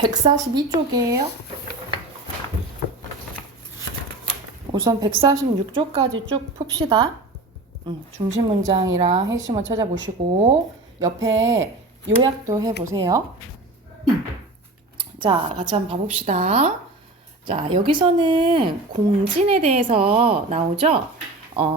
142쪽이에요. 우선 146쪽까지 쭉 풉시다. 중심 문장이랑 핵심을 찾아보시고 옆에 요약도 해보세요. 자, 같이 한번 봐봅시다. 자, 여기서는 공진에 대해서 나오죠?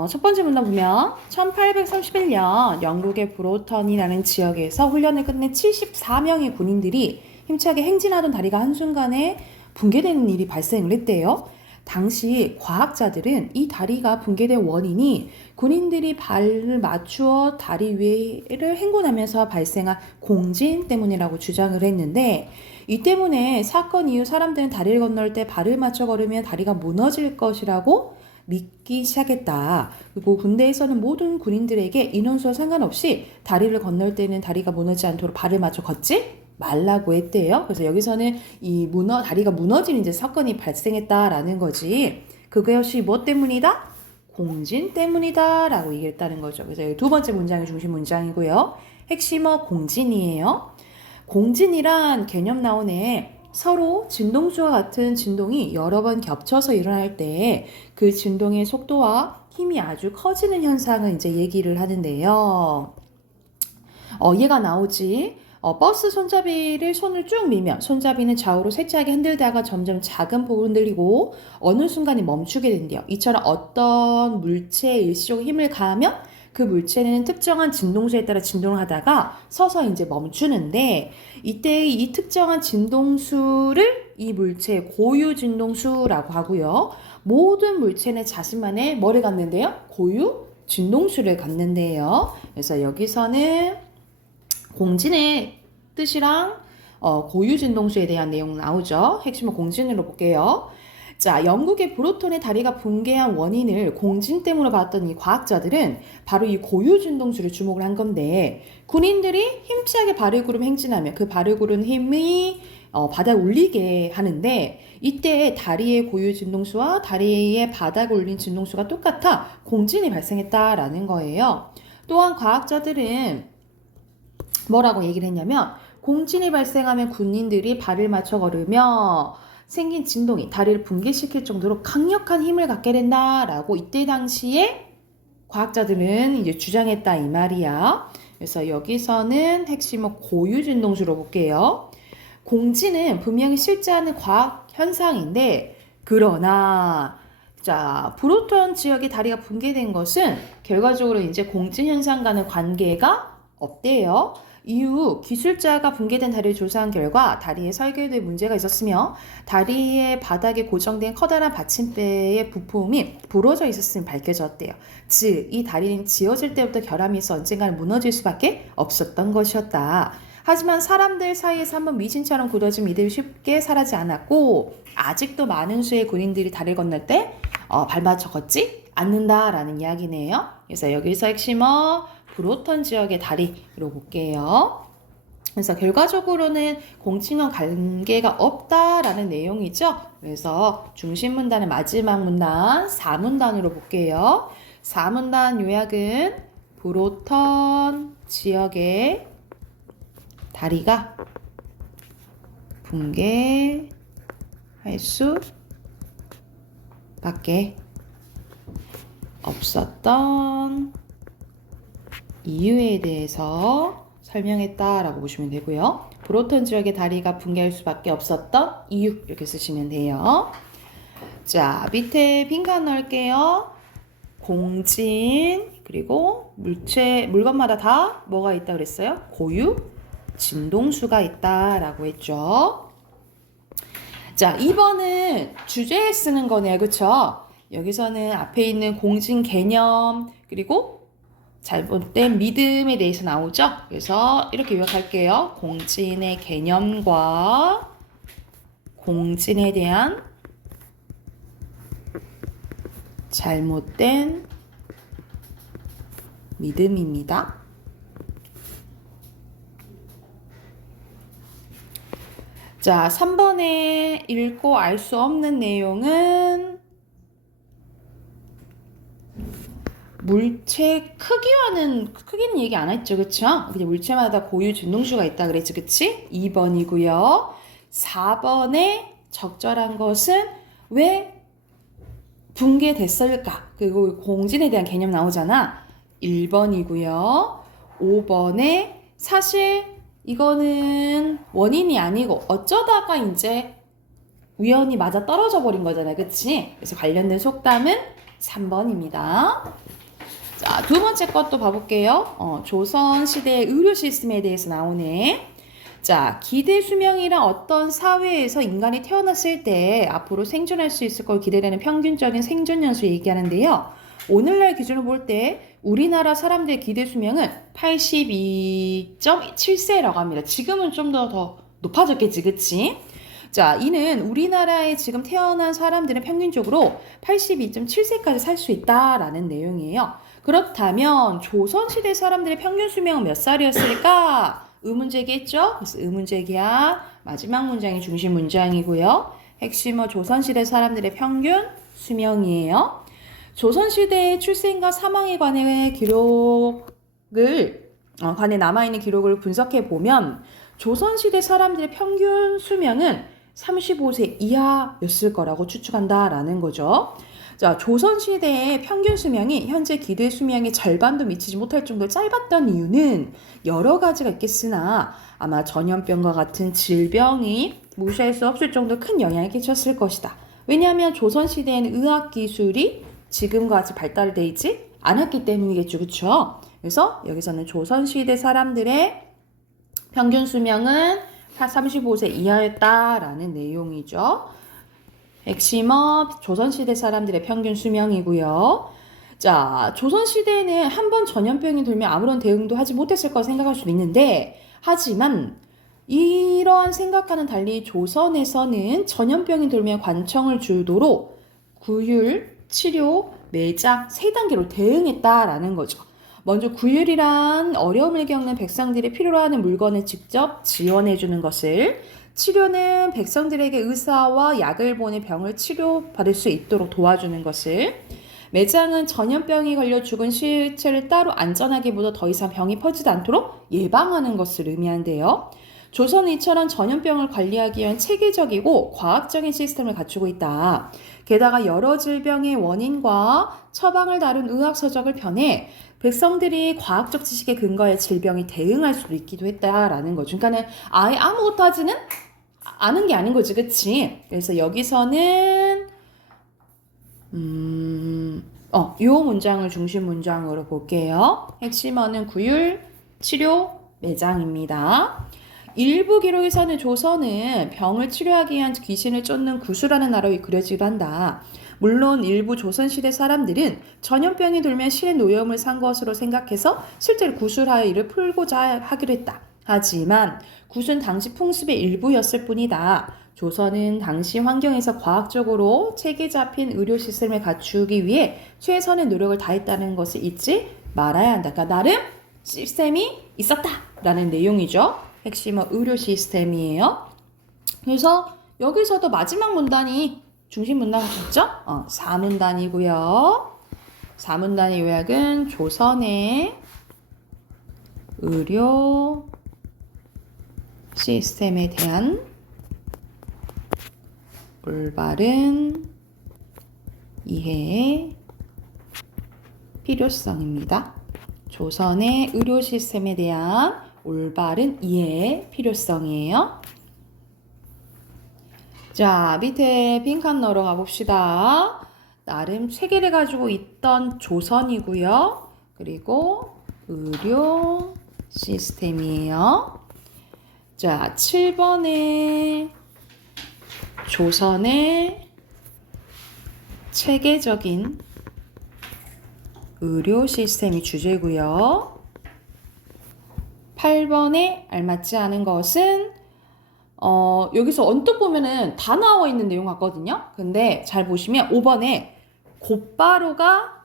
첫 번째 문단 보면 1831년 영국의 브로턴이라는 지역에서 훈련을 끝낸 74명의 군인들이 힘차게 행진하던 다리가 한순간에 붕괴되는 일이 발생을 했대요. 당시 과학자들은 이 다리가 붕괴된 원인이 군인들이 발을 맞추어 다리 위를 행군하면서 발생한 공진 때문이라고 주장을 했는데, 이 때문에 사건 이후 사람들은 다리를 건널 때 발을 맞춰 걸으면 다리가 무너질 것이라고 믿기 시작했다. 그리고 군대에서는 모든 군인들에게 인원수와 상관없이 다리를 건널 때는 다리가 무너지지 않도록 발을 맞춰 걷지 말라고 했대요. 그래서 여기서는 다리가 무너지는 이제 사건이 발생했다라는 거지. 그것이 뭐 때문이다? 공진 때문이다 라고 얘기했다는 거죠. 그래서 여기 두 번째 문장이 중심 문장이고요. 핵심어 공진이에요. 공진이란 개념 나오네. 서로 진동수와 같은 진동이 여러 번 겹쳐서 일어날 때 그 진동의 속도와 힘이 아주 커지는 현상을 이제 얘기를 하는데요. 얘가 나오지. 버스 손잡이를 손을 쭉 밀면 손잡이는 좌우로 세차게 흔들다가 점점 작은 폭으로 흔들리고 어느 순간에 멈추게 된대요. 이처럼 어떤 물체에 일시적으로 힘을 가하면 그 물체는 특정한 진동수에 따라 진동을 하다가 서서 이제 멈추는데, 이때 이 특정한 진동수를 이 물체의 고유 진동수라고 하고요. 모든 물체는 자신만의 뭐를 갖는데요? 고유 진동수를 갖는데요. 그래서 여기서는 공진의 뜻이랑 고유 진동수에 대한 내용 나오죠. 핵심은 공진으로 볼게요. 자, 영국의 브로턴의 다리가 붕괴한 원인을 공진 때문에 봤던 이 과학자들은 바로 이 고유 진동수를 주목을 한 건데, 군인들이 힘차게 발을 구르며 행진하면 그 발을 구르는 힘이 바닥을 울리게 하는데, 이때 다리의 고유 진동수와 다리의 바닥을 울린 진동수가 똑같아 공진이 발생했다라는 거예요. 또한 과학자들은 뭐라고 얘기를 했냐면, 공진이 발생하면 군인들이 발을 맞춰 걸으며 생긴 진동이 다리를 붕괴시킬 정도로 강력한 힘을 갖게 된다라고 이때 당시에 과학자들은 이제 주장했다 이 말이야. 그래서 여기서는 핵심은 고유 진동수로 볼게요. 공진은 분명히 실제하는 과학 현상인데, 그러나 자, 브로턴 지역의 다리가 붕괴된 것은 결과적으로 이제 공진 현상과는 관계가 없대요. 이후 기술자가 붕괴된 다리를 조사한 결과 다리에 설계도에 문제가 있었으며 다리의 바닥에 고정된 커다란 받침대의 부품이 부러져 있었음이 밝혀졌대요. 즉, 이 다리는 지어질 때부터 결함이 있어 언젠가는 무너질 수밖에 없었던 것이었다. 하지만 사람들 사이에서 한번 미신처럼 굳어진 믿음이 쉽게 사라지지 않았고, 아직도 많은 수의 군인들이 다리를 건널 때 발맞춰 걷지 않는다라는 이야기네요. 그래서 여기서 핵심어 브로턴 지역의 다리로 볼게요. 그래서 결과적으로는 공진과 관계가 없다라는 내용이죠. 그래서 중심 문단의 마지막 문단 4문단으로 볼게요. 4문단 요약은 브로턴 지역의 다리가 붕괴할 수밖에 없었던 이유에 대해서 설명했다라고 보시면 되고요. 브로턴 지역의 다리가 붕괴할 수밖에 없었던 이유, 이렇게 쓰시면 돼요. 자, 밑에 빈칸 넣을게요. 공진, 그리고 물건마다 다 뭐가 있다 그랬어요? 고유 진동수가 있다라고 했죠. 자, 2번은 주제에 쓰는 거네요. 그쵸? 여기서는 앞에 있는 공진 개념, 그리고 잘못된 믿음에 대해서 나오죠. 그래서 이렇게 요약할게요. 공진의 개념과 공진에 대한 잘못된 믿음입니다. 자, 3번에 읽고 알 수 없는 내용은 물체 크기는 얘기 안 했죠. 그쵸? 근데 물체마다 고유 진동수가 있다 그랬죠. 그치? 2번이고요. 4번에 적절한 것은 왜 붕괴됐을까? 그리고 공진에 대한 개념 나오잖아. 1번이고요. 5번에 사실 이거는 원인이 아니고 어쩌다가 이제 우연히 맞아 떨어져 버린 거잖아요. 그치? 그래서 관련된 속담은 3번입니다. 자, 두 번째 것도 봐볼게요. 조선시대의 의료 시스템에 대해서 나오네. 자, 기대 수명이란 어떤 사회에서 인간이 태어났을 때 앞으로 생존할 수 있을 걸 기대되는 평균적인 생존 연수 얘기하는데요. 오늘날 기준으로 볼 때 우리나라 사람들의 기대 수명은 82.7세라고 합니다. 지금은 좀 더 높아졌겠지, 그치? 자, 이는 우리나라에 지금 태어난 사람들은 평균적으로 82.7세까지 살 수 있다라는 내용이에요. 그렇다면 조선시대 사람들의 평균 수명은 몇 살이었을까? 의문제기했죠? 그래서 의문제기야. 마지막 문장이 중심 문장이고요. 핵심어 조선시대 사람들의 평균 수명이에요. 조선시대의 출생과 사망에 관해 관해 남아있는 기록을 분석해 보면 조선시대 사람들의 평균 수명은 35세 이하였을 거라고 추측한다라는 거죠. 자, 조선시대의 평균 수명이 현재 기대 수명의 절반도 미치지 못할 정도로 짧았던 이유는 여러 가지가 있겠으나 아마 전염병과 같은 질병이 무시할 수 없을 정도로 큰 영향을 끼쳤을 것이다. 왜냐하면 조선시대에는 의학기술이 지금과 같이 발달되어 있지 않았기 때문이겠죠. 그렇죠? 그래서 여기서는 조선시대 사람들의 평균 수명은 35세 이하였다라는 내용이죠. 핵심어 조선시대 사람들의 평균 수명이고요. 자, 조선시대에는 한 번 전염병이 돌면 아무런 대응도 하지 못했을 거라 생각할 수도 있는데 하지만 이러한 생각과는 달리 조선에서는 전염병이 돌면 관청을 주도로 구휼, 치료, 매장 3단계로 대응했다라는 거죠. 먼저 구휼이란 어려움을 겪는 백성들이 필요로 하는 물건을 직접 지원해주는 것을, 치료는 백성들에게 의사와 약을 보내 병을 치료받을 수 있도록 도와주는 것을, 매장은 전염병이 걸려 죽은 시체를 따로 안전하게 묻어 더 이상 병이 퍼지지 않도록 예방하는 것을 의미한대요. 조선은 이처럼 전염병을 관리하기 위한 체계적이고 과학적인 시스템을 갖추고 있다. 게다가 여러 질병의 원인과 처방을 다룬 의학서적을 펴내 백성들이 과학적 지식에 근거해 질병에 대응할 수도 있기도 했다라는 거죠. 그러니까는 아예 아무것도 하지는 않은 게 아닌 거지, 그치? 그래서 여기서는 요 문장을 중심 문장으로 볼게요. 핵심어는 구휼, 치료, 매장입니다. 일부 기록에서는 조선은 병을 치료하기 위한 귀신을 쫓는 구수라는 나라로 그려지기도 한다. 물론 일부 조선시대 사람들은 전염병이 돌면 신의 노여움을 산 것으로 생각해서 실제로 구술하여 이를 풀고자 하기로 했다. 하지만 굿은 당시 풍습의 일부였을 뿐이다. 조선은 당시 환경에서 과학적으로 체계 잡힌 의료 시스템을 갖추기 위해 최선의 노력을 다했다는 것을 잊지 말아야 한다. 그러니까 나름 시스템이 있었다라는 내용이죠. 핵심은 의료 시스템이에요. 그래서 여기서도 마지막 문단이 중심 문단 같죠? 4문단이고요. 4문단의 요약은 조선의 의료 시스템에 대한 올바른 이해의 필요성입니다. 조선의 의료 시스템에 대한 올바른 이해의 필요성이에요. 자, 밑에 빈칸 넣으러 가봅시다. 나름 체계를 가지고 있던 조선이고요. 그리고 의료 시스템이에요. 자, 7번에 조선의 체계적인 의료 시스템이 주제고요. 8번에 알맞지 않은 것은 여기서 언뜻 보면은 다 나와 있는 내용 같거든요. 근데 잘 보시면 5번에 곧바로가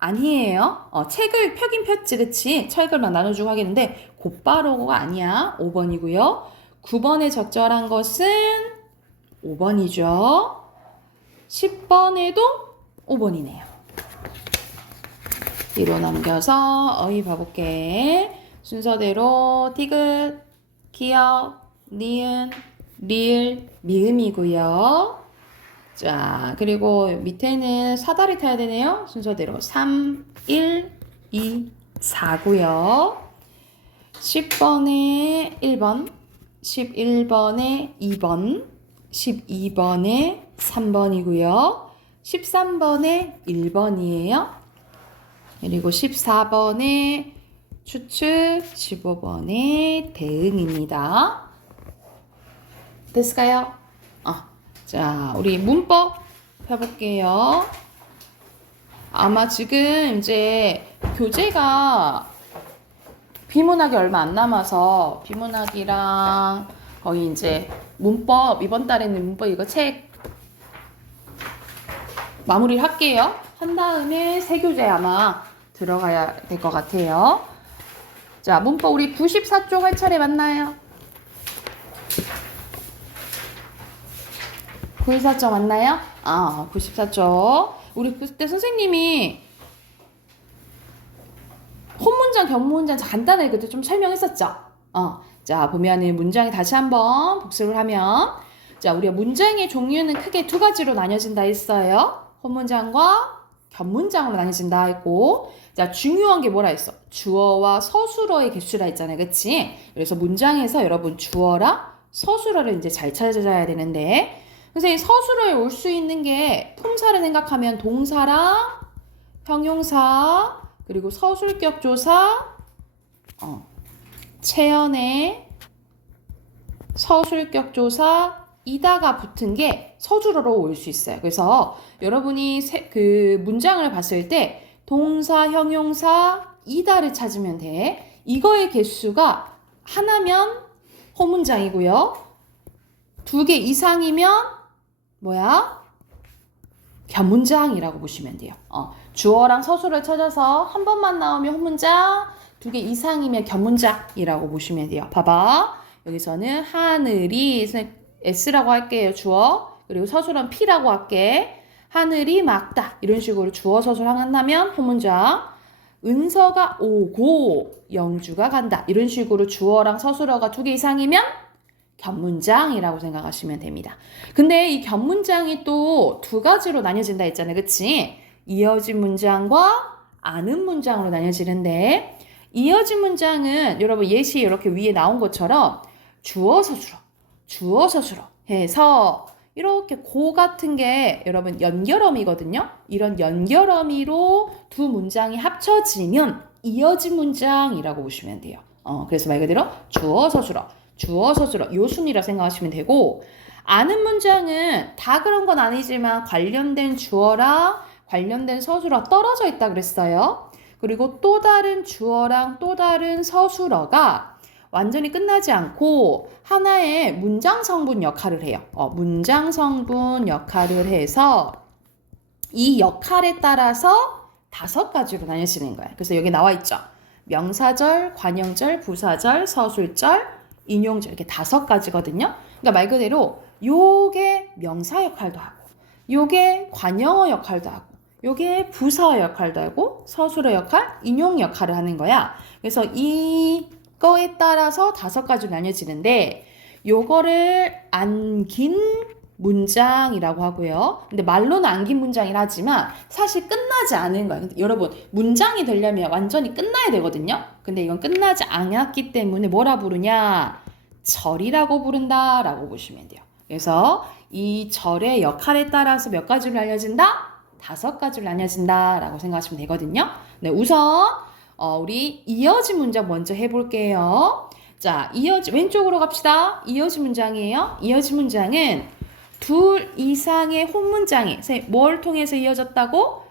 아니에요. 책을 펴긴 폈지, 그치? 책을 막 나눠주고 하겠는데 곧바로가 아니야. 5번이고요. 9번에 적절한 것은 5번이죠. 10번에도 5번이네요. 뒤로 넘겨서 어휘 봐볼게. 순서대로 티귿, 기역, 니은, 리을, 미음이고요. 자, 그리고 밑에는 사다리 타야 되네요. 순서대로 3, 1, 2, 4고요. 10번에 1번, 11번에 2번, 12번에 3번이고요. 13번에 1번이에요. 그리고 14번에 추측, 15번에 대응입니다. 됐을까요? 자, 우리 문법 펴볼게요. 아마 지금 이제 교재가 비문학이 얼마 안 남아서 비문학이랑 거의 이제 문법, 이번 달에는 문법 이거 책 마무리를 할게요. 한 다음에 새 교재 아마 들어가야 될 것 같아요. 자, 문법 우리 94쪽 할 차례 맞나요? 94쪽 맞나요? 94쪽. 우리 그때 선생님이 혼문장, 견문장 간단하게 그때 좀 설명했었죠? 자, 보면은 문장이 다시 한번 복습을 하면, 자, 우리가 문장의 종류는 크게 두 가지로 나뉘어진다 했어요. 혼문장과 견문장으로 나뉘어진다 했고, 자, 중요한 게 뭐라 했어? 주어와 서술어의 개수라 했잖아요. 그치? 그래서 문장에서 여러분 주어랑 서술어를 이제 잘 찾아줘야 되는데, 선생님 서술어에 올 수 있는 게 품사를 생각하면 동사랑 형용사, 그리고 서술격 조사, 체연의 서술격 조사, 이다가 붙은 게 서술어로 올 수 있어요. 그래서 여러분이 그 문장을 봤을 때 동사, 형용사, 이다를 찾으면 돼. 이거의 개수가 하나면 호문장이고요. 2개 이상이면 뭐야? 견문장이라고 보시면 돼요. 주어랑 서술을 찾아서 한 번만 나오면 혼문장, 2개 이상이면 견문장이라고 보시면 돼요. 봐봐. 여기서는 하늘이 S라고 할게요. 주어. 그리고 서술은 P라고 할게. 하늘이 맑다. 이런 식으로 주어 서술 한다면 혼문장. 은서가 오고 영주가 간다. 이런 식으로 주어랑 서술어가 2개 이상이면 견문장이라고 생각하시면 됩니다. 근데 이 견문장이 또 두 가지로 나뉘어진다 했잖아요. 그치? 이어진 문장과 아는 문장으로 나뉘어지는데, 이어진 문장은 여러분 예시에 이렇게 위에 나온 것처럼 주어 서술어 해서 이렇게 고 같은 게 여러분 연결어미거든요. 이런 연결어미로 두 문장이 합쳐지면 이어진 문장이라고 보시면 돼요. 그래서 말 그대로 주어 서술어 요 순위라 생각하시면 되고, 아는 문장은 다 그런 건 아니지만 관련된 주어랑 관련된 서술어 떨어져 있다 그랬어요. 그리고 또 다른 주어랑 또 다른 서술어가 완전히 끝나지 않고 하나의 문장 성분 역할을 해요. 문장 성분 역할을 해서 이 역할에 따라서 5가지로 나뉘어지는 거예요. 그래서 여기 나와 있죠. 명사절, 관형절, 부사절, 서술절, 인용절, 이렇게 5가지거든요. 그러니까 말 그대로 요게 명사 역할도 하고, 요게 관형어 역할도 하고, 요게 부사어 역할도 하고, 서술어 역할, 인용 역할을 하는 거야. 그래서 이거에 따라서 5가지로 나뉘어지는데, 요거를 안긴 문장이라고 하고요. 근데 말로는 안긴 문장이라 하지만 사실 끝나지 않은 거예요. 근데 여러분, 문장이 되려면 완전히 끝나야 되거든요. 근데 이건 끝나지 않았기 때문에 뭐라 부르냐? 절이라고 부른다라고 보시면 돼요. 그래서 이 절의 역할에 따라서 몇 가지로 나뉘어진다? 5가지로 나뉘어진다라고 생각하시면 되거든요. 네, 우선 우리 이어진 문장 먼저 해볼게요. 자, 왼쪽으로 갑시다. 이어진 문장이에요. 이어진 문장은 2 이상의 혼문장이 뭘 통해서 이어졌다고?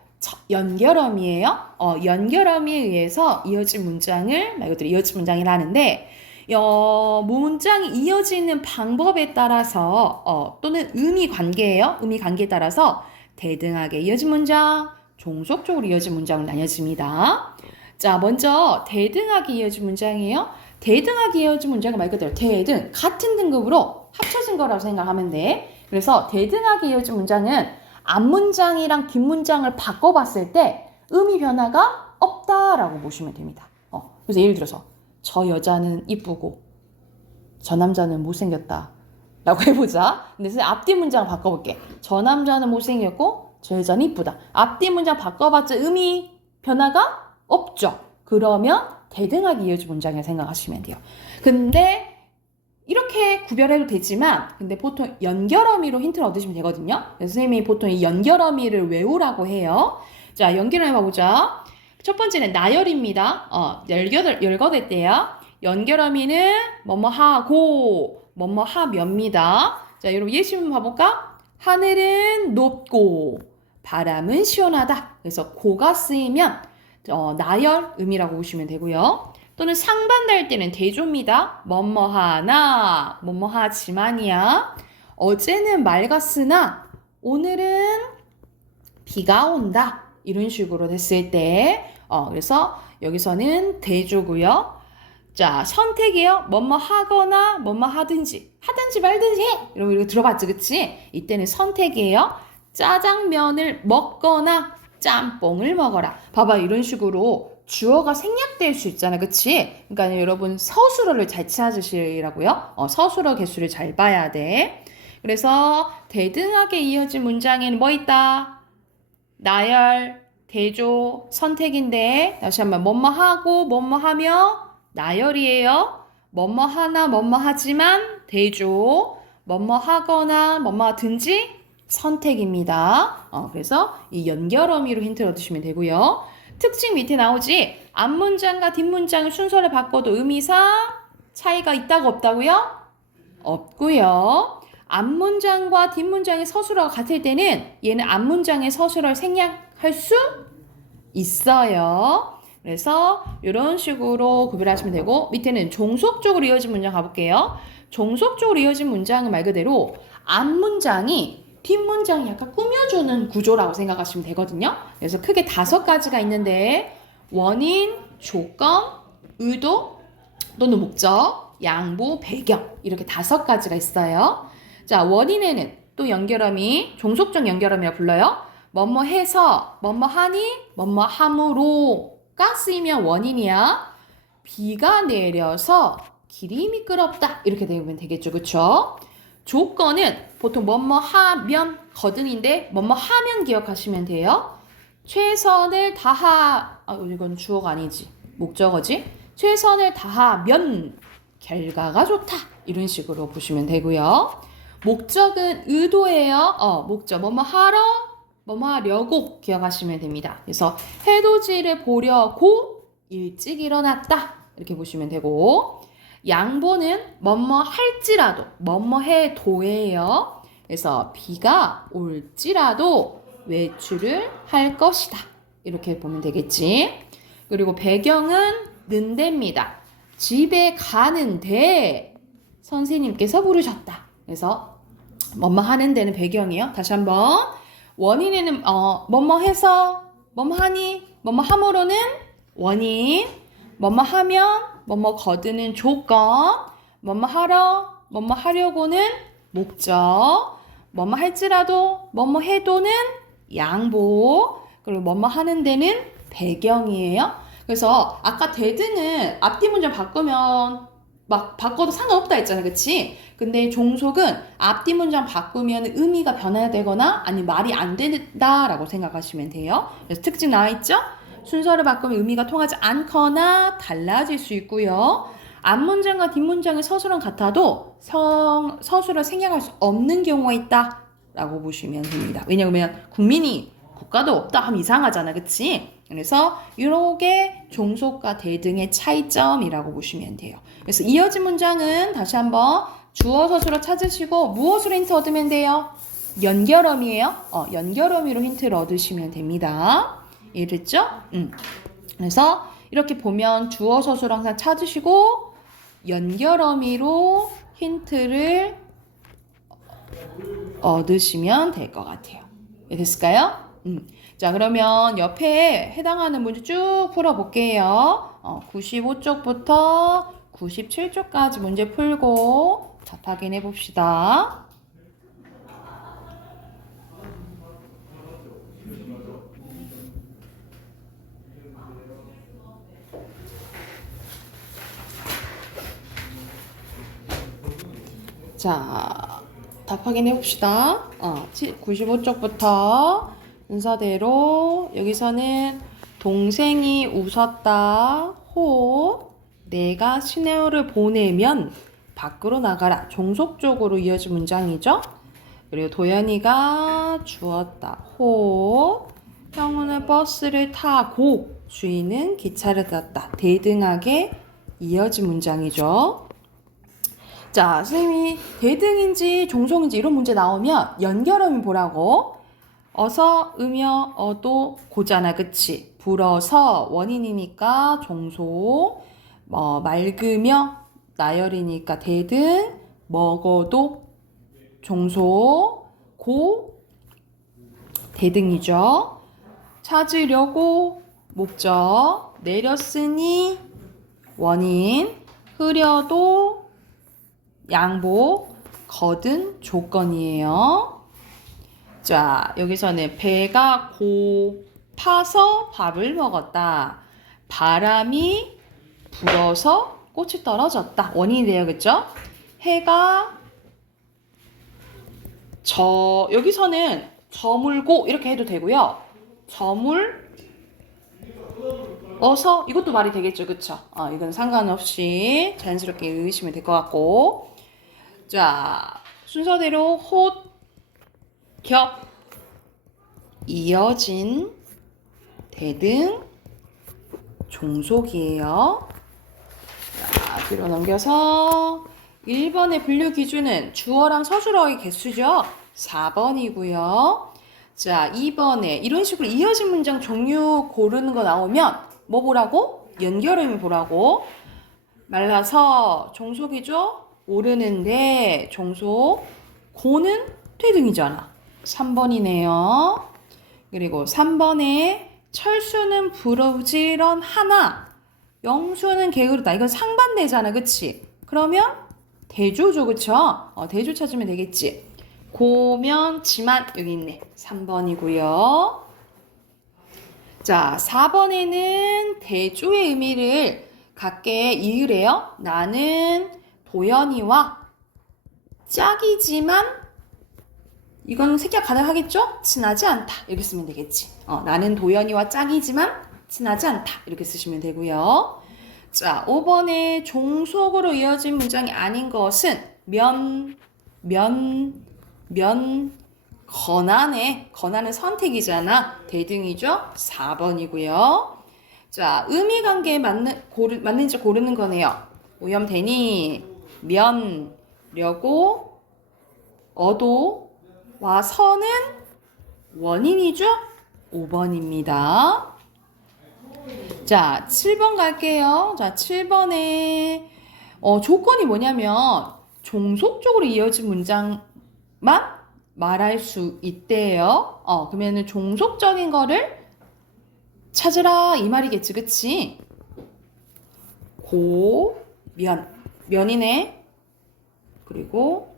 연결어미예요. 연결어미에 의해서 이어진 문장을 말 그대로 이어진 문장이라 하는데, 문장이 이어지는 방법에 따라서 또는 의미 관계예요. 의미 관계에 따라서 대등하게 이어진 문장, 종속적으로 이어진 문장으로 나뉘어집니다. 자, 먼저 대등하게 이어진 문장이에요. 대등하게 이어진 문장은 말 그대로 대등, 같은 등급으로 합쳐진 거라고 생각하면 돼. 그래서 대등하게 이어진 문장은 앞문장이랑 뒷문장을 바꿔봤을 때 의미 변화가 없다라고 보시면 됩니다. 그래서 예를 들어서 저 여자는 이쁘고 저 남자는 못생겼다. 라고 해보자. 근데 선생님 앞뒤 문장 바꿔볼게. 저 남자는 못생겼고 저 여자는 이쁘다. 앞뒤 문장 바꿔봤자 의미 변화가 없죠. 그러면 대등하게 이어진 문장이라 생각하시면 돼요. 근데 이렇게 구별해도 되지만 근데 보통 연결어미로 힌트를 얻으시면 되거든요. 그래서 선생님이 보통 이 연결어미를 외우라고 해요. 자, 연결어미 봐보자. 첫 번째는 나열입니다. 열거됐대요. 연결어미는 뭐뭐하고 뭐뭐하며입니다. 자, 여러분 예시문 봐볼까? 하늘은 높고 바람은 시원하다. 그래서 고가 쓰이면 나열 의미라고 보시면 되고요. 또는 상반될 때는 대조입니다. 뭐뭐하나 뭐뭐하지만이야. 어제는 맑았으나 오늘은 비가 온다. 이런 식으로 됐을 때 그래서 여기서는 대조고요. 자, 선택이에요. 뭐뭐 하거나 뭐뭐 하든지 말든지 해. 이러면 이거 들어봤지, 그치? 이때는 선택이에요. 짜장면을 먹거나 짬뽕을 먹어라. 봐봐, 이런 식으로 주어가 생략될 수 있잖아, 그치? 그러니까 여러분 서술어를 잘 찾으시라고요. 서술어 개수를 잘 봐야 돼. 그래서 대등하게 이어진 문장에는 뭐 있다? 나열, 대조, 선택인데 다시 한번 뭐뭐 하고 뭐뭐 하며 나열이에요. 뭐뭐 하나 뭐뭐 하지만 대조, 뭐뭐 하거나 뭐뭐 하든지 선택입니다. 그래서 이 연결어미로 힌트를 얻으시면 되고요. 특징 밑에 나오지? 앞문장과 뒷문장의 순서를 바꿔도 의미상 차이가 있다고 없다고요? 없고요. 앞문장과 뒷문장의 서술어가 같을 때는 얘는 앞문장의 서술어를 생략할 수 있어요. 그래서 이런 식으로 구별하시면 되고 밑에는 종속적으로 이어진 문장 가볼게요. 종속적으로 이어진 문장은 말 그대로 앞문장이 뒷문장이 약간 꾸며주는 구조라고 생각하시면 되거든요. 그래서 크게 5가지가 있는데 원인, 조건, 의도 또는 목적, 양보, 배경 이렇게 5가지가 있어요. 자, 원인에는 또 연결어미, 종속적 연결어미라 불러요. 뭐뭐 해서, 뭐뭐 하니, 뭐뭐 함으로가 쓰이면 원인이야. 비가 내려서 길이 미끄럽다 이렇게 되면 되겠죠, 그쵸? 조건은 보통 뭐뭐 하면 거든인데 뭐뭐 하면 기억하시면 돼요. 최선을 이건 주어가 아니지, 목적어지. 최선을 다하면 결과가 좋다 이런 식으로 보시면 되고요. 목적은 의도예요. 목적 뭐뭐 하러 뭐뭐 하려고 기억하시면 됩니다. 그래서 해돋이를 보려고 일찍 일어났다 이렇게 보시면 되고, 양보는 뭐뭐 할지라도 뭐뭐 해도예요. 그래서 비가 올지라도 외출을 할 것이다 이렇게 보면 되겠지. 그리고 배경은 는데입니다. 집에 가는데 선생님께서 부르셨다. 그래서 뭐뭐 하는 데는 배경이에요. 다시 한번 원인에는 뭐뭐 해서 뭐뭐 하니 뭐뭐 함으로는 원인, 뭐뭐 하면 뭐뭐 거드는 조건, 뭐뭐 하러 뭐뭐 하려고는 목적, 뭐뭐 할지라도 뭐뭐 해도는 양보, 그리고 뭐뭐 하는 데는 배경이에요. 그래서 아까 대등은 앞뒤 문장 바꾸면 막 바꿔도 상관없다 했잖아, 그치? 근데 종속은 앞뒤 문장 바꾸면 의미가 변화되거나 아니 말이 안 된다라고 생각하시면 돼요. 그래서 특징 나와있죠? 순서를 바꾸면 의미가 통하지 않거나 달라질 수 있고요. 앞문장과 뒷문장의 서술은 같아도 서술을 생략할 수 없는 경우가 있다라고 보시면 됩니다. 왜냐하면 국민이 국가도 없다 하면 이상하잖아, 그치? 그래서 이렇게 종속과 대등의 차이점이라고 보시면 돼요. 그래서 이어진 문장은 다시 한번 주어 서술어 찾으시고 무엇으로 힌트 얻으면 돼요? 연결어미예요. 연결어미로 힌트를 얻으시면 됩니다. 이해됐죠? 그래서 이렇게 보면 주어 서술어 항상 찾으시고 연결어미로 힌트를 얻으시면 될 것 같아요. 됐을까요? 자, 그러면 옆에 해당하는 문제 쭉 풀어볼게요. 95쪽부터 97쪽까지 문제 풀고 답 확인해 봅시다. 자, 답 확인해 봅시다. 95쪽부터 순서대로 여기서는 동생이 웃었다. 호. 내가 시내어를 보내면 밖으로 나가라. 종속적으로 이어진 문장이죠. 그리고 도연이가 주었다. 호. 형우는 버스를 타고 주인은 기차를 탔다. 대등하게 이어진 문장이죠. 자, 선생님이 대등인지 종속인지 이런 문제 나오면 연결음을 보라고. 어서, 으며, 어도 고잖아, 그치? 불어서 원인이니까 종속, 맑으며 나열이니까 대등, 먹어도 종속, 고 대등이죠. 찾으려고 목적, 내렸으니 원인, 흐려도 양보, 거든 조건이에요. 자, 여기서는 배가 고파서 밥을 먹었다. 바람이 불어서 꽃이 떨어졌다. 원인이 돼요, 그쵸? 해가 여기서는 저물고 이렇게 해도 되고요. 어서 이것도 말이 되겠죠, 그쵸? 이건 상관없이 자연스럽게 읽으시면 될 것 같고. 자, 순서대로 홑, 겹, 이어진, 대등, 종속이에요. 자, 뒤로 넘겨서 1번의 분류 기준은 주어랑 서술어의 개수죠. 4번이고요. 자, 2번에 이런 식으로 이어진 문장 종류 고르는 거 나오면 뭐 보라고? 연결음을 보라고. 말라서 종속이죠. 오르는데 종속. 고는 퇴등이잖아. 3번이네요. 그리고 3번에 철수는 부르지런하나 영수는 게으르다. 이건 상반되잖아, 그치? 그러면 대조죠, 그쵸? 대조 찾으면 되겠지. 고면 지만 여기 있네. 3번이고요. 자, 4번에는 대조의 의미를 갖게 이으래요. 나는 도연이와 짝이지만 이건 색깔 가능하겠죠? 친하지 않다. 이렇게 쓰면 되겠지. 나는 도연이와 짝이지만 친하지 않다. 이렇게 쓰시면 되고요. 자, 5번에 종속으로 이어진 문장이 아닌 것은 건한은 선택이잖아. 대등이죠? 4번이고요. 자, 의미관계에 맞는지 고르는 거네요. 오염되니, 려고, 와 서는 원인이죠? 5번입니다. 자, 7번 갈게요. 자, 7번에 조건이 뭐냐면 종속적으로 이어진 문장만 말할 수 있대요. 그러면은 종속적인 거를 찾으라 이 말이겠지, 그치? 면이네. 그리고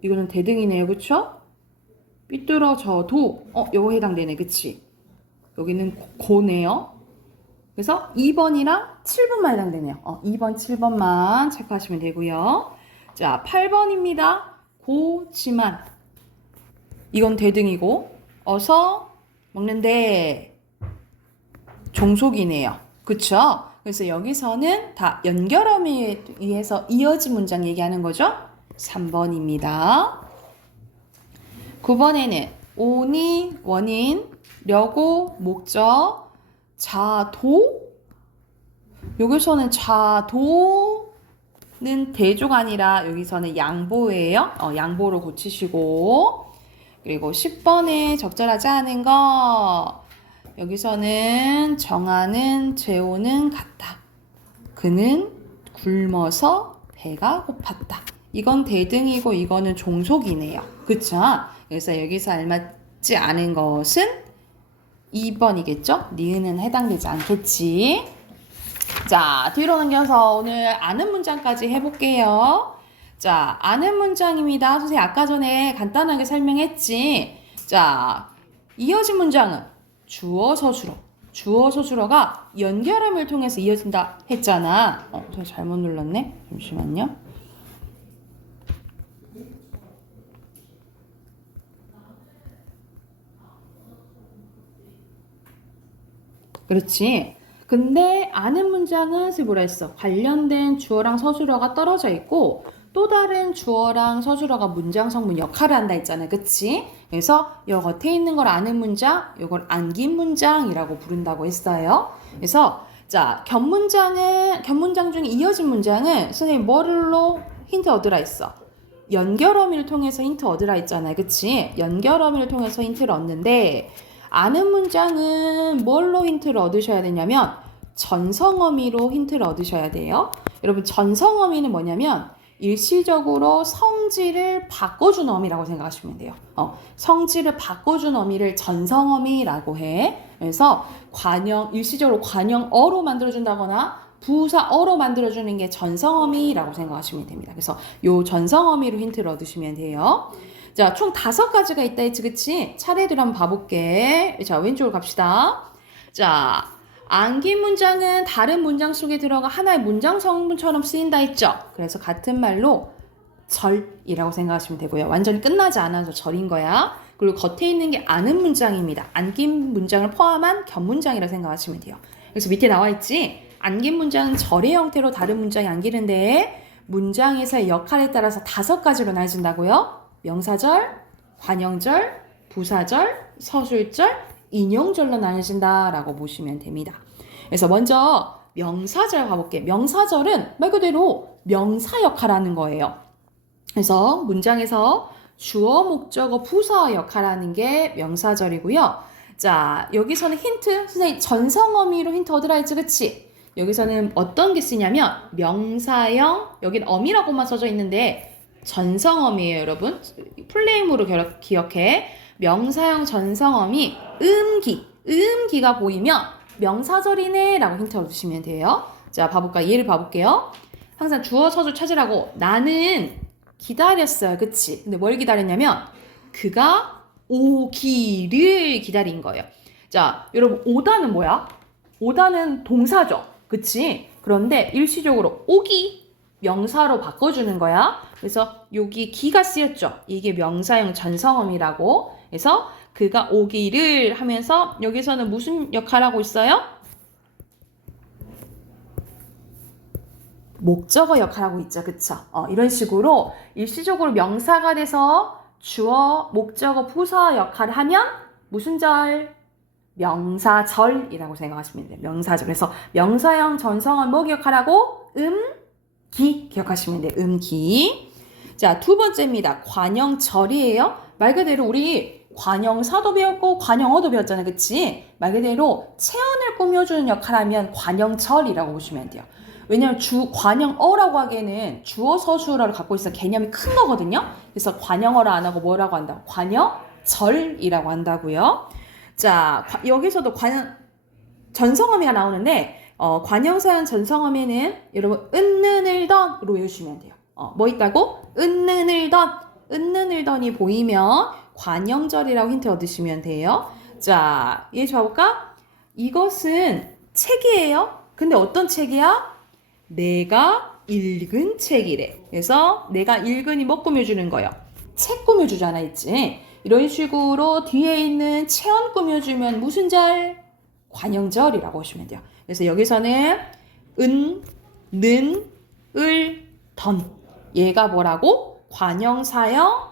이거는 대등이네요, 그쵸? 삐뚤어져도 요거 해당되네, 그치? 여기는 고네요. 그래서 2번이랑 7번만 해당되네요. 2번, 7번만 체크하시면 되고요. 자, 8번입니다. 고지만 이건 대등이고 어서 먹는데 종속이네요. 그쵸? 그래서 여기서는 다 연결음에 의해서 이어진 문장 얘기하는 거죠. 3번입니다. 9번에는 오니, 원인, 려고, 목적, 자도. 여기서는 자도는 대조가 아니라 여기서는 양보예요. 양보로 고치시고. 그리고 10번에 적절하지 않은 거. 여기서는 정하는 재호는 같다. 그는 굶어서 배가 고팠다. 이건 대등이고 이거는 종속이네요. 그쵸? 그래서 여기서 알맞지 않은 것은 2번이겠죠? 니은은 해당되지 않겠지. 자, 뒤로 넘겨서 오늘 아는 문장까지 해볼게요. 자, 아는 문장입니다. 선생님 아까 전에 간단하게 설명했지. 자, 이어진 문장은 주어 서술어. 주어 서술어가 연결음을 통해서 이어진다 했잖아. 저 잘못 눌렀네. 잠시만요. 그렇지. 근데 아는 문장은 뭐라 했어? 관련된 주어랑 서술어가 떨어져 있고 또 다른 주어랑 서술어가 문장 성분 역할을 한다 했잖아. 그치? 그래서 여 겉에 있는 걸 아는 문장, 요걸 안긴 문장이라고 부른다고 했어요. 그래서 자, 견문장 중에 이어진 문장은 선생님 뭐로 힌트 얻으라 했어? 연결어미를 통해서 힌트 얻으라 했잖아. 그치? 연결어미를 통해서 힌트를 얻는데 아는 문장은 뭘로 힌트를 얻으셔야 되냐면 전성어미로 힌트를 얻으셔야 돼요. 여러분 전성어미는 뭐냐면 일시적으로 성질을 바꿔준 어미라고 생각하시면 돼요. 성질을 바꿔준 어미를 전성어미라고 해. 그래서 일시적으로 관형어로 만들어준다거나 부사어로 만들어주는 게 전성어미라고 생각하시면 됩니다. 그래서 요 전성어미로 힌트를 얻으시면 돼요. 자, 총 5가지가 있다 했지, 그치? 차례대로 한번 봐볼게. 자, 왼쪽으로 갑시다. 자, 안긴 문장은 다른 문장 속에 들어가 하나의 문장 성분처럼 쓰인다 했죠? 그래서 같은 말로 절이라고 생각하시면 되고요. 완전히 끝나지 않아서 절인 거야. 그리고 겉에 있는 게 아는 문장입니다. 안긴 문장을 포함한 견문장이라고 생각하시면 돼요. 그래서 밑에 나와 있지? 안긴 문장은 절의 형태로 다른 문장이 안기는데 문장에서의 역할에 따라서 5가지로 나눠진다고요? 명사절, 관형절, 부사절, 서술절, 인용절로 나눠진다라고 보시면 됩니다. 그래서 먼저 명사절 가볼게요. 명사절은 말 그대로 명사 역할을 하는 거예요. 그래서 문장에서 주어, 목적어, 부사 역할을 하는 게 명사절이고요. 자, 여기서는 힌트, 선생님 전성어미로 힌트 얻으라 했지, 그치? 여기서는 어떤 게 쓰냐면 명사형, 여긴 어미라고만 써져 있는데 전성어미예요, 여러분. 플레임으로 기억해. 명사형 전성어미 음기가 보이면 명사절이네 라고 힌트 얻으시면 돼요. 자, 예를 봐볼게요. 항상 주어 서술 찾으라고 나는 기다렸어요. 그치? 근데 뭘 기다렸냐면 그가 오기를 기다린 거예요. 자, 여러분 오다는 뭐야? 오다는 동사죠. 그치? 그런데 일시적으로 오기 명사로 바꿔주는 거야. 그래서 여기 기가 쓰였죠. 이게 명사형 전성어미라고. 그래서 그가 오기를 하면서 여기서는 무슨 역할을 하고 있어요? 목적어 역할을 하고 있죠. 그쵸? 이런 식으로 일시적으로 명사가 돼서 주어, 목적어, 부사 역할을 하면 무슨 절? 명사절이라고 생각하시면 돼요. 명사절. 그래서 명사형 전성어미 뭐 기억하라고? 기 기억하시면 돼요. 음기. 자, 2번째입니다. 관형절이에요. 말 그대로 우리 관형사도 배웠고 관형어도 배웠잖아요. 그치? 말 그대로 체온을 꾸며주는 역할을 하면 관형절이라고 보시면 돼요. 왜냐면 관형어라고 하기에는 주어 서술어를 갖고 있어 개념이 큰 거거든요. 그래서 관형어를 안 하고 뭐라고 한다? 관형절이라고 한다고요. 자, 여기서도 전성어미가 나오는데 관형사형 전성어미는 여러분 은느늘던으로 외우시면 돼요. 뭐 있다고? 은느늘던이 보이면 관형절이라고 힌트 얻으시면 돼요. 자, 얘 봐볼까? 이것은 책이에요. 근데 어떤 책이야? 내가 읽은 책이래. 그래서 내가 읽은이 뭐 꾸며주는 거예요? 책 꾸며주잖아 했지. 이런 식으로 뒤에 있는 체온 꾸며주면 무슨 절? 관형절이라고 보시면 돼요. 그래서 여기서는 는, 던 얘가 뭐라고? 관형사형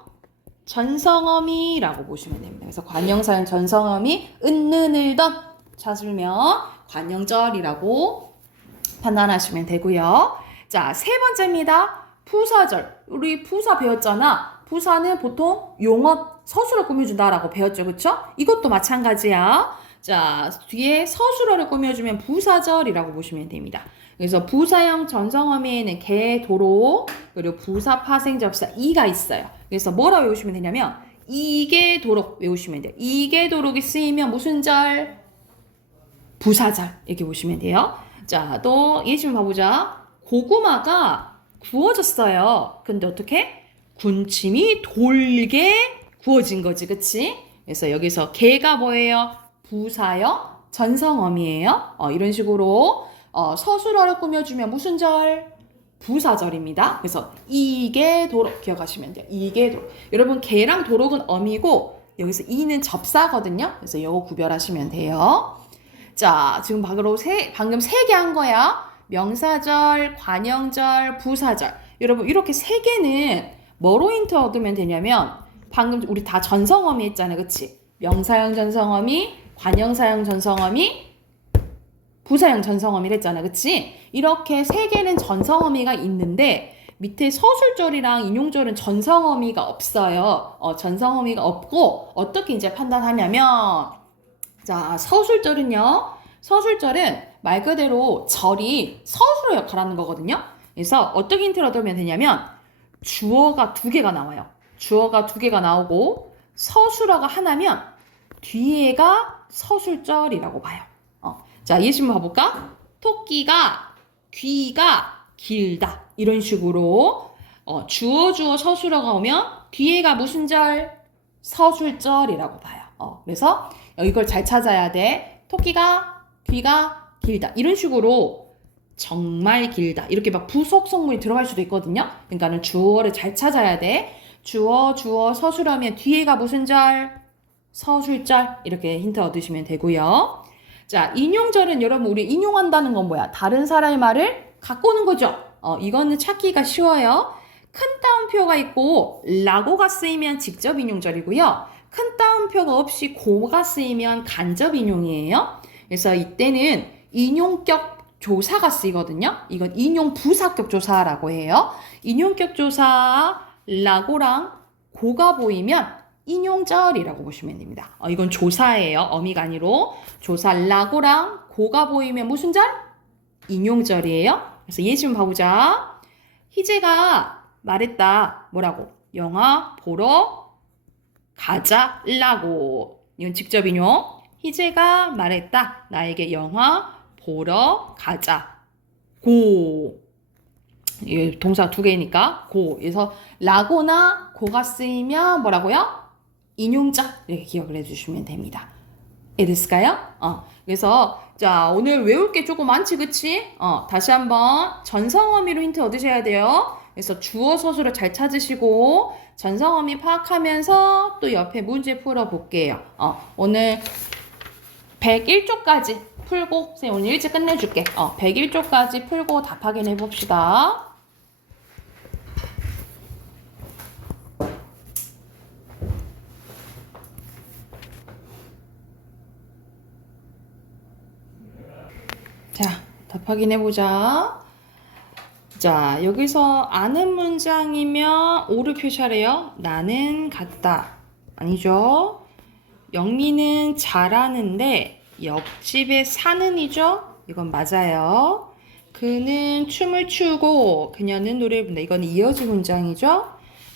전성어미라고 보시면 됩니다. 그래서 관형사형 전성어미 는, 던 찾으면 관형절이라고 판단하시면 되고요. 자, 3번째입니다. 부사절. 우리 부사 배웠잖아. 부사는 보통 용어 서술어 꾸며준다라고 배웠죠. 그쵸? 이것도 마찬가지야. 자, 뒤에 서술어를 꾸며주면 부사절이라고 보시면 됩니다. 그래서 부사형 전성어미에는 개, 도로, 그리고 부사, 파생, 접사, 이가 있어요. 그래서 뭐라고 외우시면 되냐면 이게 도록 외우시면 돼요. 이게 도록이 쓰이면 무슨 절? 부사절 이렇게 보시면 돼요. 자, 또 예시 좀 봐보자. 고구마가 구워졌어요. 근데 어떻게? 군침이 돌게 구워진 거지, 그치? 그래서 여기서 개가 뭐예요? 부사형 전성어미예요. 이런 식으로 서술어를 꾸며주면 무슨 절? 부사절입니다. 그래서 이게 도록 기억하시면 돼요. 이게 도록. 여러분 개랑 도록은 어미고 여기서 이는 접사거든요. 그래서 이거 구별하시면 돼요. 자, 지금 방금 세 개 한 거야. 명사절, 관형절, 부사절. 여러분 이렇게 세 개는 뭐로 힌트 얻으면 되냐면 방금 우리 다 전성어미 했잖아요. 그치? 명사형 전성어미, 관형사형 전성어미, 부사형 전성어미를 했잖아. 그치? 이렇게 세 개는 전성어미가 있는데 밑에 서술절이랑 인용절은 전성어미가 없어요. 전성어미가 없고 어떻게 이제 판단하냐면 자, 서술절은요. 서술절은 말 그대로 절이 서술의 역할을 하는 거거든요. 그래서 어떻게 힌트를 얻으면 되냐면 주어가 두 개가 나와요. 주어가 두 개가 나오고 서술어가 하나면 뒤에가 서술절이라고 봐요. 자, 예시 한번 봐볼까? 토끼가 귀가 길다. 이런 식으로 주어 서술어가 오면 뒤에가 무슨 절? 서술절이라고 봐요. 그래서 이걸 잘 찾아야 돼. 토끼가 귀가 길다. 이런 식으로 정말 길다. 이렇게 막 부속 성분이 들어갈 수도 있거든요. 그러니까는 주어를 잘 찾아야 돼. 주어 서술하면 뒤에가 무슨 절? 서술절. 이렇게 힌트 얻으시면 되고요. 자, 인용절은 여러분 우리 인용한다는 건 뭐야? 다른 사람의 말을 갖고 오는 거죠. 이거는 찾기가 쉬워요. 큰 따옴표가 있고 라고가 쓰이면 직접 인용절이고요. 큰 따옴표가 없이 고가 쓰이면 간접 인용이에요. 그래서 이때는 인용격 조사가 쓰이거든요. 이건 인용 부사격 조사라고 해요. 인용격 조사 라고랑 고가 보이면 인용절이라고 보시면 됩니다. 이건 조사예요. 어미가 아니로. 조사 라고랑 고가 보이면 무슨 절? 인용절이에요. 그래서 예시 좀 봐보자. 희재가 말했다. 뭐라고? 영화 보러 가자라고. 이건 직접 인용. 희재가 말했다. 나에게 영화 보러 가자. 고. 이 동사 두 개니까 고. 그래서 라고나 고가 쓰이면 뭐라고요? 인용절 이렇게 기억을 해주시면 됩니다. 이해됐을까요? 그래서 자 오늘 외울 게 조금 많지 그치? 다시 한번 전성어미로 힌트 얻으셔야 돼요. 그래서 주어 서술을 잘 찾으시고 전성어미 파악하면서 또 옆에 문제 풀어볼게요. 오늘 101쪽까지 풀고 선생님 오늘 일찍 끝내줄게. 101쪽까지 풀고 답 확인해 봅시다. 자, 답 확인해보자. 자, 여기서 아는 문장이면 오를 표시하래요. 나는 같다. 아니죠? 영미는 잘하는데 옆집에 사는이죠? 이건 맞아요. 그는 춤을 추고 그녀는 노래를 부른다. 이건 이어진 문장이죠?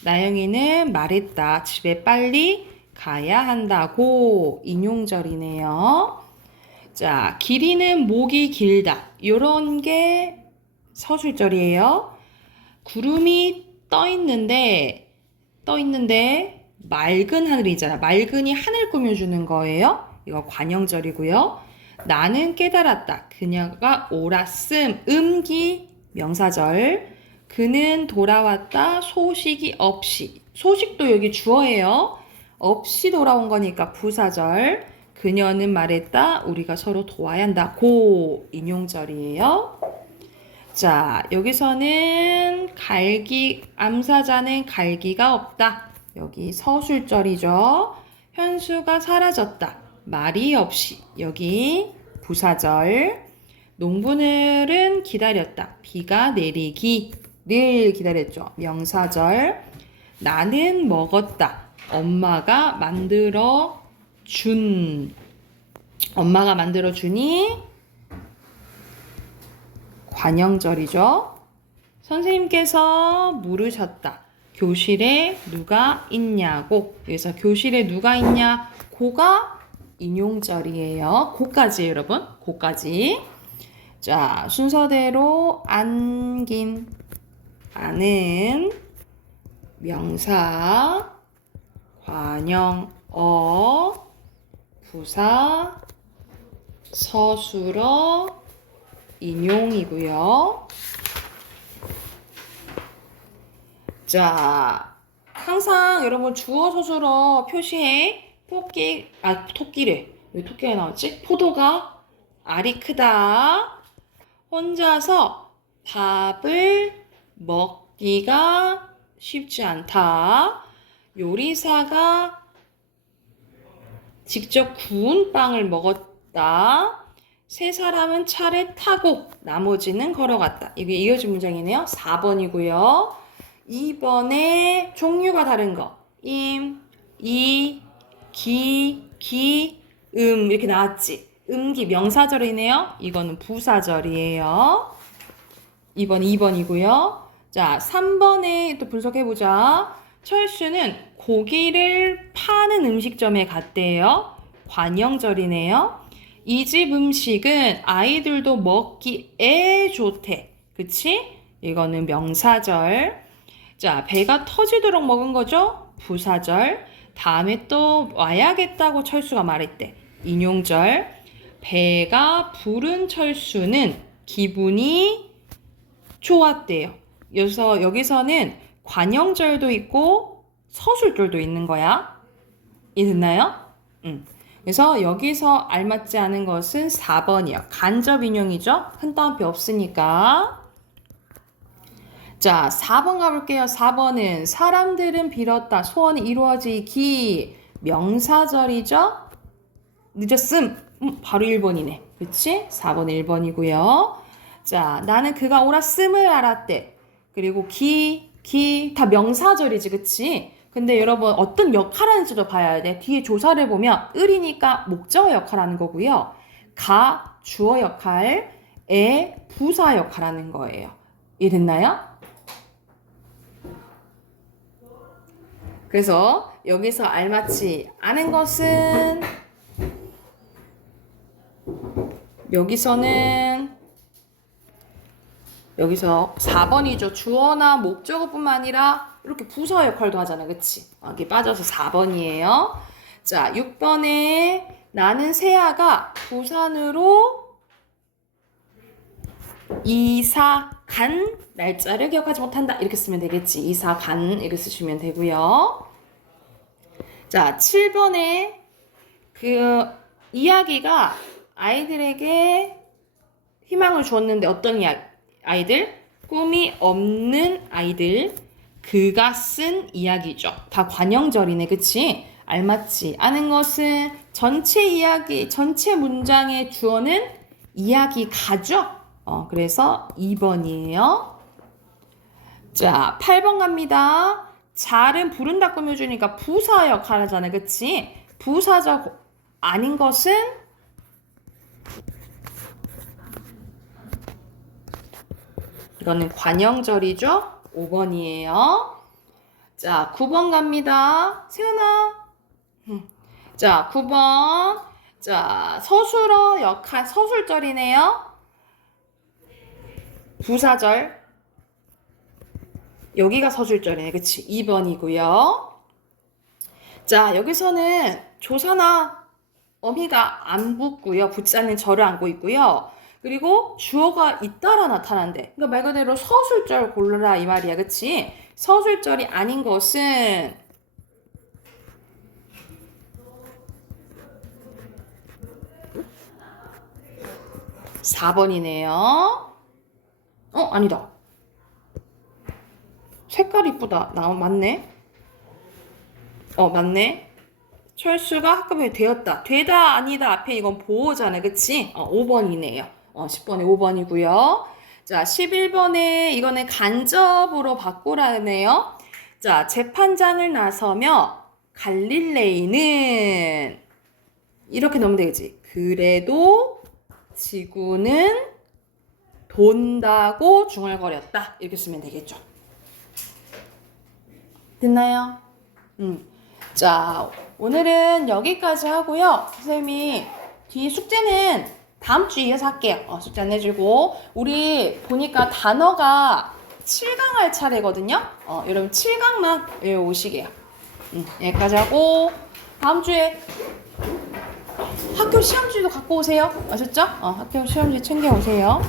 나영이는 말했다. 집에 빨리 가야 한다고. 인용절이네요. 자, 길이는 목이 길다. 요런 게 서술절이에요. 구름이 떠 있는데 맑은 하늘이잖아. 맑은이 하늘 꾸며주는 거예요. 이거 관형절이고요. 나는 깨달았다. 그녀가 옳았음. 음기 명사절. 그는 돌아왔다. 소식이 없이. 소식도 여기 주어예요. 없이 돌아온 거니까 부사절. 그녀는 말했다. 우리가 서로 도와야 한다. 고 인용절이에요. 자, 여기서는 암사자는 갈기가 없다. 여기 서술절이죠. 현수가 사라졌다. 말이 없이. 여기 부사절. 농부들은 기다렸다. 비가 내리기를 기다렸죠. 명사절. 나는 먹었다. 엄마가 만들어주니 관형절이죠. 선생님께서 물으셨다. 교실에 누가 있냐고. 그래서 교실에 누가 있냐? 고가 인용절이에요. 고까지 여러분. 고까지. 자, 순서대로 안긴 아는 명사 관형 부사 서술어 인용이고요. 자, 항상 여러분 주어 서술어 표시에 토끼래. 왜 토끼가 나왔지? 포도가 알이 크다. 혼자서 밥을 먹기가 쉽지 않다. 요리사가 직접 구운 빵을 먹었다. 세 사람은 차를 타고 나머지는 걸어갔다. 이게 이어진 문장이네요. 4번이고요. 2번에 종류가 다른 거. 임, 이, 기, 이렇게 나왔지. 음기 명사절이네요. 이거는 부사절이에요. 2번이고요. 자, 3번에 또 분석해보자. 철수는 고기를 파는 음식점에 갔대요. 관형절이네요. 이 집 음식은 아이들도 먹기에 좋대. 그치? 이거는 명사절. 자, 배가 터지도록 먹은 거죠? 부사절. 다음에 또 와야겠다고 철수가 말했대. 인용절. 배가 부른 철수는 기분이 좋았대요. 그래서 여기서는 관형절도 있고 서술절도 있는 거야. 이해됐나요? 그래서 여기서 알맞지 않은 것은 4번이요. 간접 인용이죠. 큰 따옴표 없으니까. 자, 4번 가볼게요. 4번은 사람들은 빌었다. 소원이 이루어지기. 명사절이죠. 늦었음. 바로 1번이네. 그치? 4번 1번이고요. 자, 나는 그가 옳았음을 알았대. 그리고 다 명사절이지. 그치? 근데 여러분 어떤 역할하는지도 봐야 돼. 뒤에 조사를 보면 을이니까 목적어 역할하는 거고요. 가 주어 역할, 에 부사 역할하는 거예요. 이해됐나요? 그래서 여기서 알맞지 않은 것은 여기서 4번이죠. 주어나 목적어뿐만 아니라 이렇게 부사 역할도 하잖아. 그치? 여기 빠져서 4번이에요. 자, 6번에 나는 세아가 부산으로 이사 간 날짜를 기억하지 못한다. 이렇게 쓰면 되겠지. 이사 간 이렇게 쓰시면 되고요. 자, 7번에 그 이야기가 아이들에게 희망을 주었는데 어떤 아이들? 꿈이 없는 아이들. 그가 쓴 이야기죠. 다 관형절이네. 그치? 알맞지 않은 것은 전체 이야기, 전체 문장의 주어는 이야기가죠. 그래서 2번이에요. 자, 8번 갑니다. 잘은 부른다 꾸며주니까 부사 역할 하잖아. 그치? 부사적 아닌 것은 이거는 관형절이죠. 5번이에요. 자, 9번 갑니다. 세연아. 자, 9번. 자, 서술어 역할, 서술절이네요. 부사절. 여기가 서술절이네. 그치? 2번이고요. 자, 여기서는 조사나 어미가 안 붙고요. 붙지 않는 절을 안고 있고요. 그리고 주어가 잇따라 나타난대. 그러니까 말 그대로 서술절 고르라 이 말이야. 그치? 서술절이 아닌 것은 (4번이네요) 아니다. 색깔 이쁘다. 맞네. 맞네. 철수가 학급이 되었다. 되다 아니다 앞에 이건 보호잖아. 그치? 5번이네요. 10번에 5번이고요. 자, 11번에 이거는 간접으로 바꾸라네요. 자, 재판장을 나서며 갈릴레이는 이렇게 넣으면 되겠지. 그래도 지구는 돈다고 중얼거렸다. 이렇게 쓰면 되겠죠. 됐나요? 자, 오늘은 여기까지 하고요. 선생님이 뒤에 숙제는 다음 주에 이어서 할게요. 숙제 안 내주고. 우리 보니까 단어가 7강 할 차례거든요. 여러분 7강만 외워오시게요. 여기까지 하고 다음 주에 학교 시험지도 갖고 오세요. 아셨죠? 학교 시험지 챙겨 오세요.